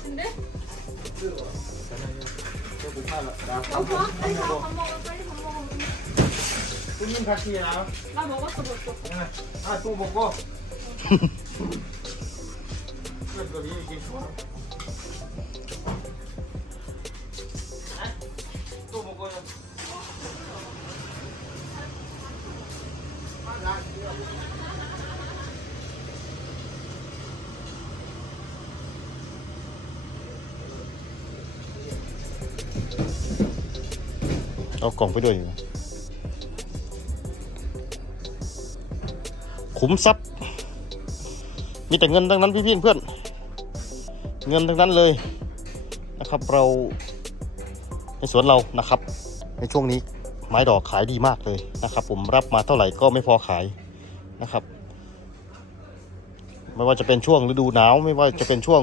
같은데? 어, 여보, 빨리 가. 밥 먹어. 빨리 밥 먹어. 손님 같이 나. 나 먹었어 벌써. 아, 또 먹고. 이거 이게 좋아. 또 먹어요. เอากล่องไปด้วยอยู่ขุมทรัพย์ มีแต่เงินทั้งนั้นพี่ๆเพื่อน เงินทั้งนั้นเลยนะครับ เราในสวนเรานะครับ ในช่วงนี้ไม้ดอกขายดีมากเลยนะครับ ผมรับมาเท่าไหร่ก็ไม่พอขายนะครับ ไม่ว่าจะเป็นช่วงฤดูหนาวไม่ว่าจะเป็นช่วง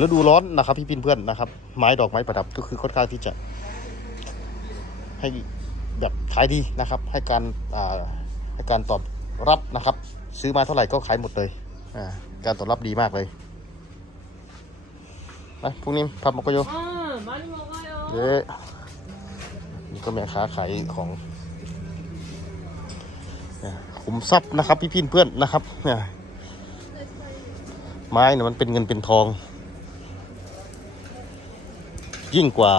ฤดูร้อนนะครับ พี่ๆเพื่อนนะครับ ไม้ดอกไม้ประดับก็คือค่อนข้างที่จะ ให้แบบขายดีนะครับ ให้การให้การตอบรับนะครับ ซื้อมาเท่าไหร่ก็ขายหมดเลยการตอบรับดีมากเลยไปพรุ่งนี้พับมกโยเย้นี่ก็แม่ค้าขายของขุมทรัพย์นะครับ พี่พี่เพื่อนนะครับเนี่ยไม้เนี่ยมันเป็นเงินเป็นทอง ยิ่งกว่า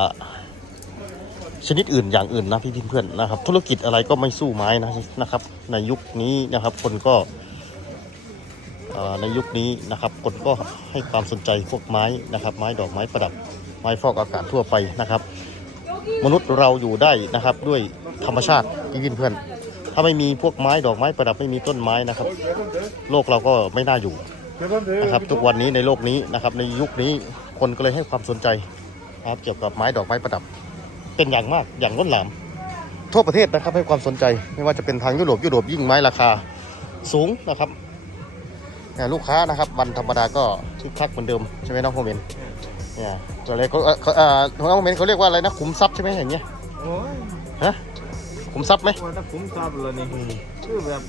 ชนิดอื่นอย่างอื่นนะพี่พี่เพื่อนนะครับ ธุรกิจอะไรก็ไม่สู้ไม้นะนะครับ ในยุคนี้นะครับ คนก็ในยุคนี้นะครับ คนก็ให้ความสนใจพวกไม้นะครับ ไม้ดอกไม้ประดับ ไม้ฟอกอากาศทั่วไปนะครับ มนุษย์เราอยู่ได้นะครับด้วยธรรมชาติพี่พี่เพื่อน ถ้าไม่มีพวกไม้ดอกไม้ประดับไม่มีต้นไม้นะครับ โลกเราก็ไม่น่าอยู่นะครับทุกวันนี้ในโลกนี้นะครับในยุคนี้คนก็เลยให้ความสนใจนะครับเกี่ยวกับไม้ดอกไม้ประดับ เป็นอย่างมากอย่างล้นหลามทั่วประเทศนะครับให้ความสนใจไม่ว่าจะเป็นทางยุโรปยุโรปยิ่งไม้ราคาสูงนะครับเนี่ยลูกค้านะครับ วันธรรมดาก็คึกคักเหมือนเดิมใช่ไหมน้องโมเมนเนี่ยตัวเลขเขาเอ่อเขาเอ่อน้องโมเมนเขาเรียกว่าอะไรนะขุมทรัพย์ใช่ไหมอย่างเงี้ยโอ้ยฮะขุมทรัพย์ไหมว่าถ้าผมทราบเลยนี่คือแบบ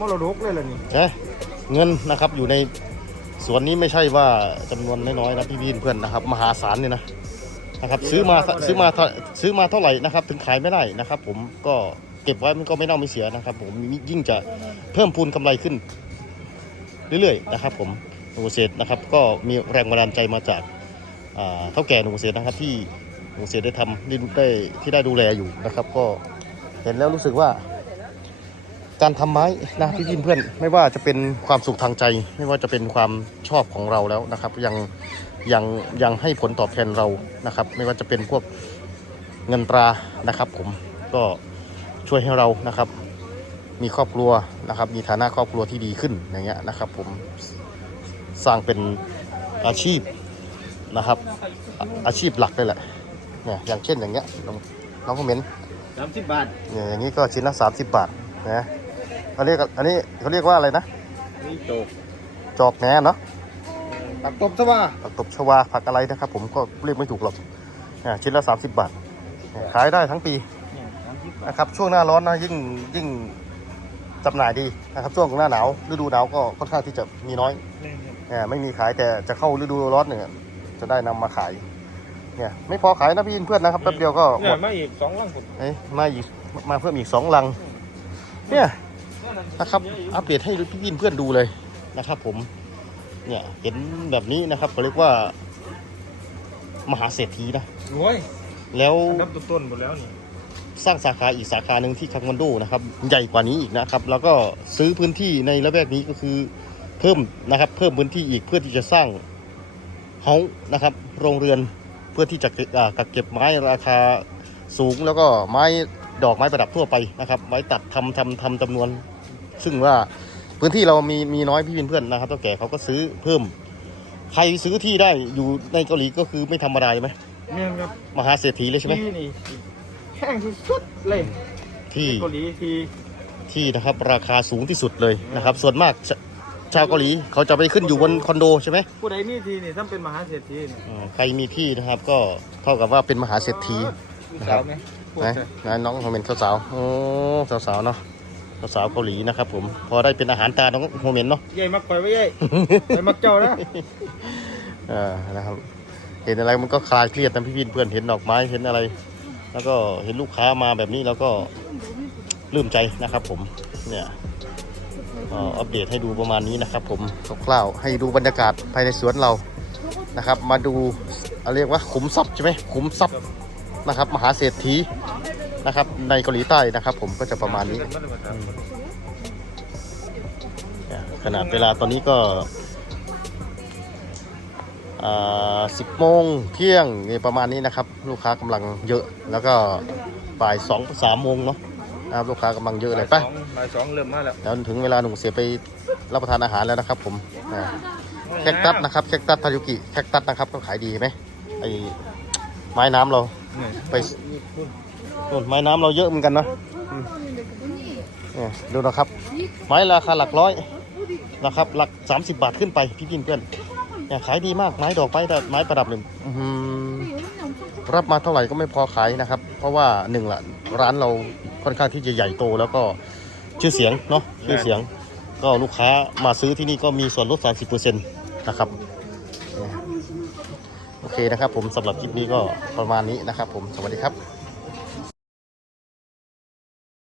มรดกเลยล่ะนี่ใช่เงินนะครับอยู่ในสวนนี้ไม่ใช่ว่าจำนวนน้อยๆนะพี่ๆเพื่อนนะครับ มหาศาลเนี่ยนะ นะครับซื้อมาซื้อมาซื้อมาเท่าไหร่นะครับ ถึงขายไม่ได้นะครับ ผมก็เก็บไว้มันก็ไม่เน่าไม่เสียนะครับ ผมยิ่งจะเพิ่มพูนกำไรขึ้น เรื่อยๆนะครับ ผมหนุ่มเกษตนะครับก็มีแรงบันดาลใจมาจากเท่าแก่หนุ่มเกษตนะครับ ที่หนุ่มเกษตได้ทำได้ได้ที่ได้ดูแลอยู่นะครับ ก็เห็นแล้วรู้สึกว่าการทำไม้นะพี่พี่เพื่อนไม่ว่าจะเป็นความสุขทางใจ ไม่ว่าจะเป็นความชอบของเราแล้วนะครับ ยัง ยังยังให้ผลตอบแทนเรานะครับ ไม่ว่าจะเป็นพวกเงินตรานะครับผมก็ช่วยให้เรานะครับ มีครอบครัวนะครับ มีฐานะครอบครัวที่ดีขึ้นอย่างเงี้ยนะครับ ผมสร้างเป็นอาชีพนะครับอาอาชีพหลักเลยแหละเนี่ยอย่างเช่นอย่างเงี้ยน้องน้องคอมเมนต์สามสิบบาทเนี่ยอย่างนี้ก็ชิ้นละ30บาทนะเขาเรียกอันนี้เขาเรียกว่าอะไรนะนี่โจกจอกแหนเนาะ ตักตบซะว่าผักตบชวาผักอะไรนะครับ ผมก็เรียกไม่ถูกหรอกเนี่ยชิ้นละ 30 บาทเนี่ยขายได้ทั้งปีเนี่ยสามสิบบาทนะครับ ช่วงหน้าร้อนนะยิ่งยิ่งจำหน่ายดีนะครับ ช่วงหน้าหนาวฤดูหนาวก็ค่อนข้างที่จะมีน้อยเนี่ยไม่มีขายแต่จะเข้าฤดูร้อนเนี่ยจะได้นำมาขายเนี่ยไม่พอขายนะพี่เพื่อนนะครับแป๊บเดียวก็หเนี่มยดมาอีกสองลังผมเอ้ยมาอีกมาเพิ่มอีกสองลัง เนี่ยนะครับ อัปเดตให้พี่ๆเพื่อนดูเลยนะครับ ผม เนี่ยเห็นแบบนี้นะครับเขาเรียกว่า มหาเศรษฐีนะรวยแล้วอันดับต้นๆหมดแล้วนี่สร้างสาขาอีกสาขาหนึ่งที่คังวันโดนะครับ ใหญ่กว่านี้อีกนะครับ แล้วก็ซื้อพื้นที่ในละแวกนี้ก็คือเพิ่มนะครับ เพิ่มพื้นที่อีกเพื่อที่จะสร้างเฮาส์นะครับ โรงเรือนเพื่อที่จะเก็บอ่ากักเก็บไม้ราคาสูงแล้วก็ไม้ดอกไม้ประดับทั่วไปนะครับไว้ตัดทำทำทำจำนวน ซึ่งว่า พื้นที่เรามีมีน้อยพี่เพื่อนๆนะครับตั้งแต่เขาก็ซื้อเพิ่ม ใครซื้อที่ได้อยู่ในเกาหลีก็คือไม่ธรรมดาใช่ไหมเนี่ยครับมหาเศรษฐีเลยใช่ไหมที่นี่แห้งสุดๆเลยที่เกาหลีทีที่นะครับราคาสูงที่สุดเลยนะครับ ส่วนมากชชาวเกาหลีเขาจะไปขึ้นอยู่บนคอนโดใช่ไหมผู้ใดมีทีนี่ถ้าเป็นมหาเศรษฐีนี่อ่าใครมีที่นะครับก็เท่ากับว่าเป็นมหาเศรษฐีผู้สาวไหมพูดนะเถอะนะน้องโมเมนต์สาวๆโอ้สาวๆเนาะ สาวๆเกาหลีนะครับผม พอได้เป็นอาหารตาน้องโมเมนต์เนาะใหญ่มักคอยไว้ใหญ่ใหญ่มักเจ้านะเออนะครับ เห็นอะไรมันก็คลายเครียดนะพี่พี่เพื่อนเห็นดอกไม้เห็นอะไร แล้วก็เห็นลูกค้ามาแบบนี้แล้วก็ลืมใจนะครับผมเนี่ยก็อัปเดตให้ดูประมาณนี้นะครับ ผมคร่าวๆให้ดูบรรยากาศภายในสวนเรานะครับ มาดูเอาเรียกว่าขุมทรัพย์ใช่ไหมขุมทรัพย์นะครับ มหาเศรษฐี นะครับ ในเกาหลีใต้นะครับ ผมก็จะประมาณนี้เนี่ยขนาดเวลาตอนนี้ก็สิบโมงเที่ยงนี่ประมาณนี้นะครับ ลูกค้ากำลังเยอะแล้วก็บ่ายสองสามโมงเนาะนะครับลูกค้ากำลังเยอะเลยไป บ่ายสองเริ่มมาแล้วแล้วถึงเวลาหนุ่มเสียไปรับประทานอาหารแล้วนะครับ ผมอ่าแคคตัสนะครับแคคตัสทายุกิแคคตัสนะครับก็ขายดีไหมไอ้ไม้น้ำเราไปนู่ นไม้น้ำเราเยอะเหมือนกันนะเนี่ยดูนะครับ ไม้ราคาหลักร้อยนะครับ หลัก 30 บาทขึ้นไปพี่พี่เพื่อนเนี่ยขายดีมากไม้ดอกไม้ดอกไม้ประดับหนึ่งรับมาเท่าไหร่ก็ไม่พอขายนะครับ เพราะว่าหนึ่งละร้านเราค่อนข้างที่จะใหญ่โตแล้วก็ชื่อเสียงเนาะชื่อเสียง ก็ลูกค้ามาซื้อที่นี่ก็มีส่วนลด 30%นะครับโอเคนะครับผมสำหรับคลิปนี้ก็ประมาณนี้นะครับผมสวัสดีครับ